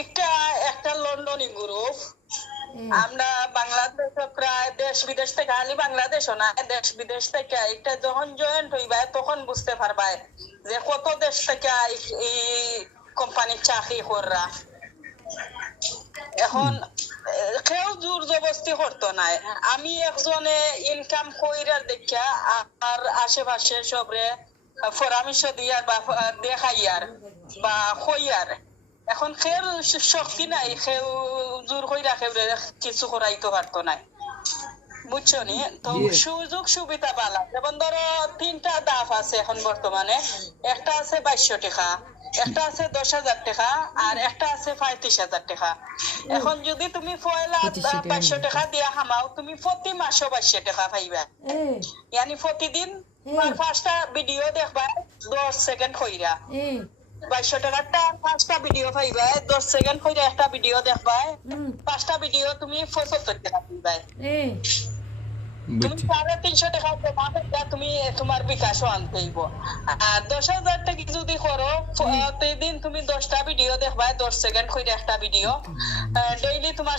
এটা একটা লন্ডনী গ্রুপ। আমরা বাংলাদেশ প্রায় দেশ বিদেশ থেকে, খালি বাংলাদেশও না, দেশ বিদেশ থেকে এটা যখন জয়েন্ট হইবা তখন বুঝতে পারবা যে কত দেশ থেকে এই কোম্পানির চাকরি কররা। এখন কেউ জোর জবস্তি করতো না। আমি একজনে ইনকাম কইরার দেখা আর আশেপাশে সবরে পরামর্শ দিয়ার বা দেখাইয়ার বা কইয়ার। এখন কেউ শক্তি নাই, কেউ জোর কইরা কেউ কিছু করাইতে পারতো না, বুঝছো নি? তো সুযোগ সুবিধা পালা, যেমন ধরো 3টা ধাপ আছে এখন বর্তমানে। একটা আছে 2200 টাকা, একটা আছে 10,000 টাকা, আর একটা আছে 35,000 টাকা। এখন যদি তুমি পয়লা 2200 টাকা দিয়া খামাও, তুমি প্রতি মাসে 2200 টাকা পাইবা। ইয়ানি প্রতিদিন 5টা ভিডিও দেখবা 10 সেকেন্ড কইরা, 2200 টাকাটা 5টা ভিডিও পাইবা, 10 সেকেন্ড কইরা একটা ভিডিও দেখবা, 5টা ভিডিও তুমি 75 টাকা পাইবা। তুমি 350 টাকা জমা করে তুমি তোমার বিকাশও আনতে হইব। আর 10,000 টাকা যদি করো, প্রতিদিন তুমি 10টা ভিডিও দেখবা, 10 সেকেন্ড করে একটা ভিডিও, ডেইলি তোমার